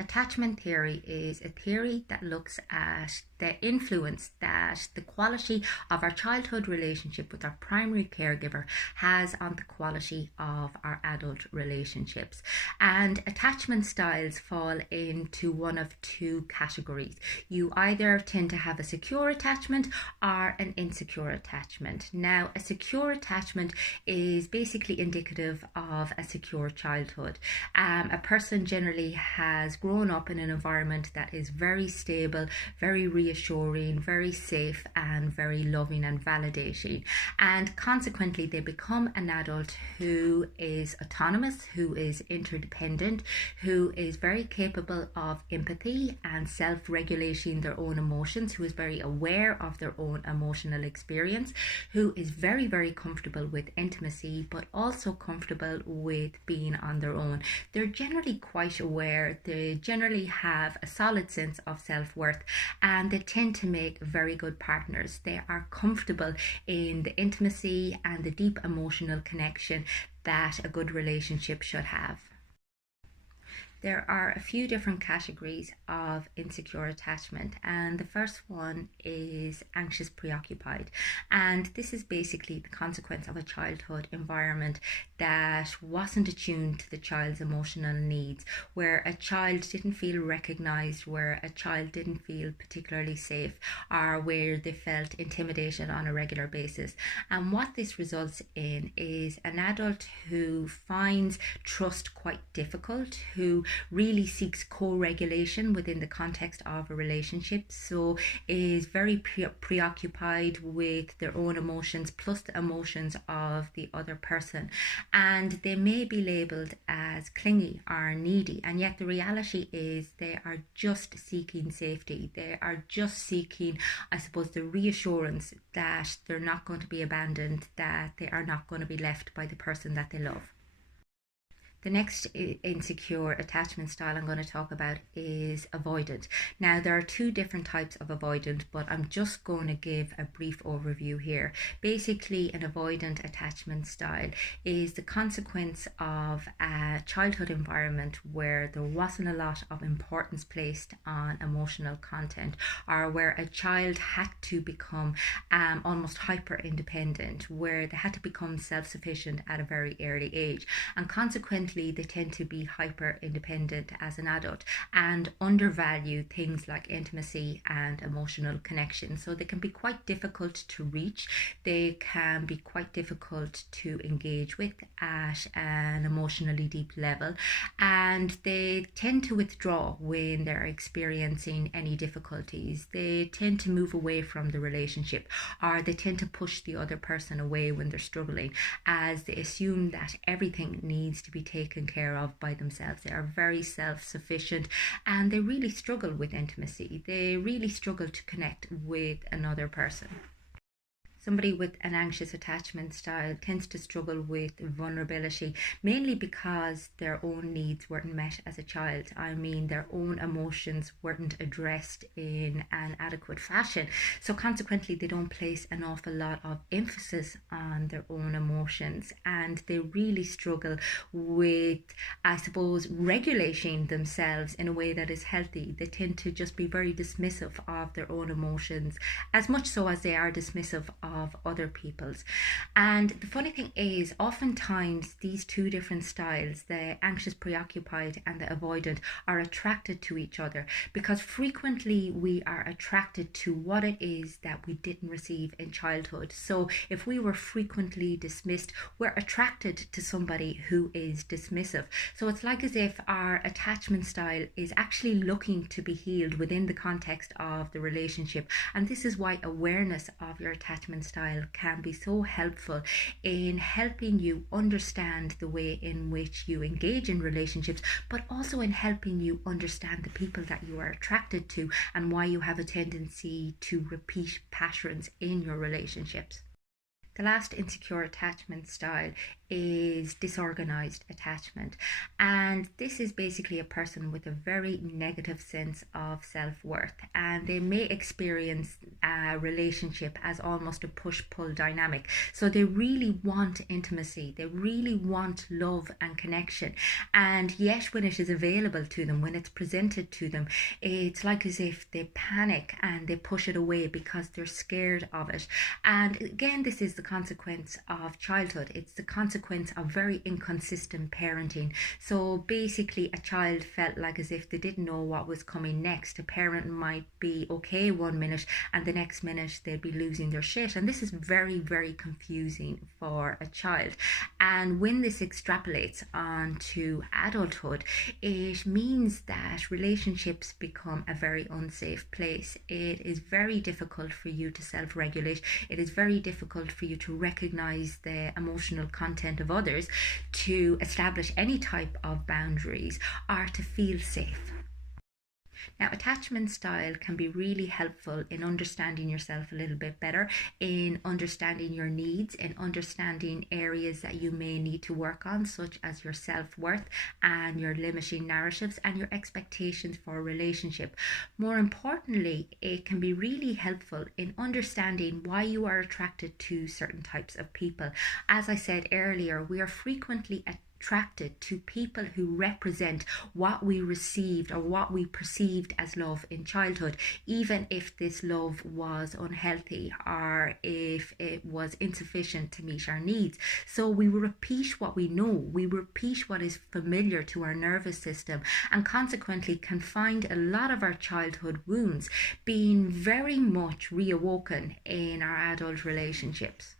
Attachment theory is a theory that looks at the influence that the quality of our childhood relationship with our primary caregiver has on the quality of our adult relationships. And attachment styles fall into one of two categories. You either tend to have a secure attachment or an insecure attachment. Now, a secure attachment is basically indicative of a secure childhood. A person generally has grown up in an environment that is very stable, very reassuring, very safe, and very loving and validating. And consequently, they become an adult who is autonomous, who is interdependent, who is very capable of empathy and self-regulating their own emotions, who is very aware of their own emotional experience, who is very, very comfortable with intimacy, but also comfortable with being on their own. They're generally quite aware, they generally have a solid sense of self-worth, and they tend to make very good partners. They are comfortable in the intimacy and the deep emotional connection that a good relationship should have. There are a few different categories of insecure attachment, and the first one is anxious preoccupied, and this is basically the consequence of a childhood environment that wasn't attuned to the child's emotional needs, where a child didn't feel recognized, where a child didn't feel particularly safe, or where they felt intimidated on a regular basis. And what this results in is an adult who finds trust quite difficult, who really seeks co-regulation within the context of a relationship, so is very preoccupied with their own emotions plus the emotions of the other person, and they may be labeled as clingy or needy, and yet the reality is they are just seeking safety. They are just seeking, I suppose, the reassurance that they're not going to be abandoned, that they are not going to be left by the person that they love. The next insecure attachment style I'm going to talk about is avoidant. Now, there are two different types of avoidant, but I'm just going to give a brief overview here. Basically, an avoidant attachment style is the consequence of a childhood environment where there wasn't a lot of importance placed on emotional content, or where a child had to become almost hyper independent, where they had to become self-sufficient at a very early age, and consequently they tend to be hyper independent as an adult and undervalue things like intimacy and emotional connection. So they can be quite difficult to reach, they can be quite difficult to engage with at an emotionally deep level, and they tend to withdraw when they're experiencing any difficulties. They tend to move away from the relationship, or they tend to push the other person away when they're struggling, as they assume that everything needs to be taken care of by themselves. They are very self-sufficient, and they really struggle with intimacy. They really struggle to connect with another person. Somebody with an anxious attachment style tends to struggle with vulnerability, mainly because their own needs weren't met as a child. I mean, their own emotions weren't addressed in an adequate fashion. So consequently, they don't place an awful lot of emphasis on their own emotions, and they really struggle with, I suppose, regulating themselves in a way that is healthy. They tend to just be very dismissive of their own emotions, as much so as they are dismissive of other people's. And the funny thing is, oftentimes these two different styles, the anxious preoccupied and the avoidant, are attracted to each other, because frequently we are attracted to what it is that we didn't receive in childhood. So if we were frequently dismissed, we're attracted to somebody who is dismissive. So it's like as if our attachment style is actually looking to be healed within the context of the relationship. And this is why awareness of your attachment style can be so helpful in helping you understand the way in which you engage in relationships, but also in helping you understand the people that you are attracted to and why you have a tendency to repeat patterns in your relationships. The last insecure attachment style is disorganized attachment, and this is basically a person with a very negative sense of self-worth, and they may experience a relationship as almost a push-pull dynamic. So they really want intimacy, they really want love and connection, and yet when it is available to them, when it's presented to them, it's like as if they panic and they push it away because they're scared of it. And again, this is the consequence of childhood. It's the consequence of very inconsistent parenting. So basically, a child felt like as if they didn't know what was coming next. A parent might be okay one minute and the next minute they'd be losing their shit. And this is very, very confusing for a child. And when this extrapolates onto adulthood, it means that relationships become a very unsafe place. It is very difficult for you to self-regulate. It is very difficult for you to recognize the emotional content of others, to establish any type of boundaries, or to feel safe. Now, attachment style can be really helpful in understanding yourself a little bit better, in understanding your needs, in understanding areas that you may need to work on, such as your self-worth and your limiting narratives and your expectations for a relationship. More importantly, it can be really helpful in understanding why you are attracted to certain types of people. As I said earlier, we are frequently attracted to people who represent what we received or what we perceived as love in childhood, even if this love was unhealthy or if it was insufficient to meet our needs. So we repeat what we know, we repeat what is familiar to our nervous system, and consequently can find a lot of our childhood wounds being very much reawoken in our adult relationships.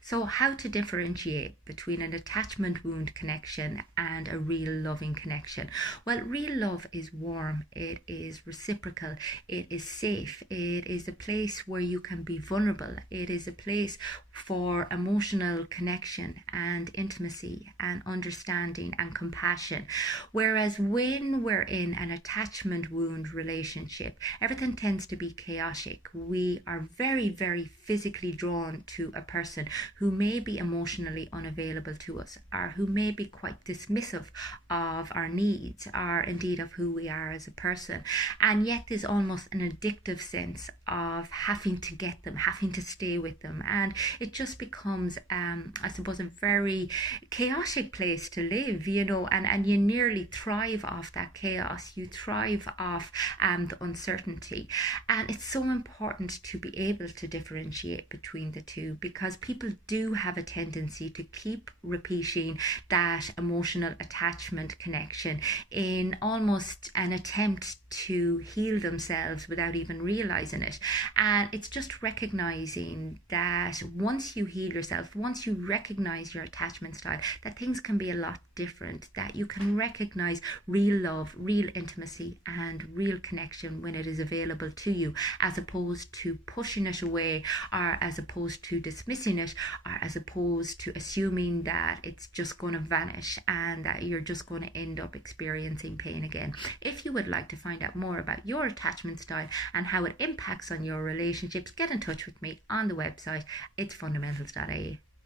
So, how to differentiate between an attachment wound connection and a real loving connection? Well, real love is warm, it is reciprocal, it is safe, it is a place where you can be vulnerable, it is a place for emotional connection and intimacy and understanding and compassion. Whereas when we're in an attachment wound relationship, everything tends to be chaotic. We are very, very physically drawn to a person who may be emotionally unavailable to us, or who may be quite dismissive of our needs, or indeed of who we are as a person. And yet there's almost an addictive sense of having to get them, having to stay with them. And it just becomes, I suppose, a very chaotic place to live, and you nearly thrive off that chaos. You thrive off the uncertainty. And it's so important to be able to differentiate between the two, because people do have a tendency to keep repeating that emotional attachment connection in almost an attempt to heal themselves without even realizing it. And it's just recognizing that once you heal yourself, once you recognize your attachment style, that things can be a lot different, that you can recognize real love, real intimacy, and real connection when it is available to you, as opposed to pushing it away, or as opposed to dismissing it, or as opposed to assuming that it's just going to vanish and that you're just going to end up experiencing pain again. If you would like to find out more about your attachment style and how it impacts on your relationships, get in touch with me on the website. It's fundamentals.ie.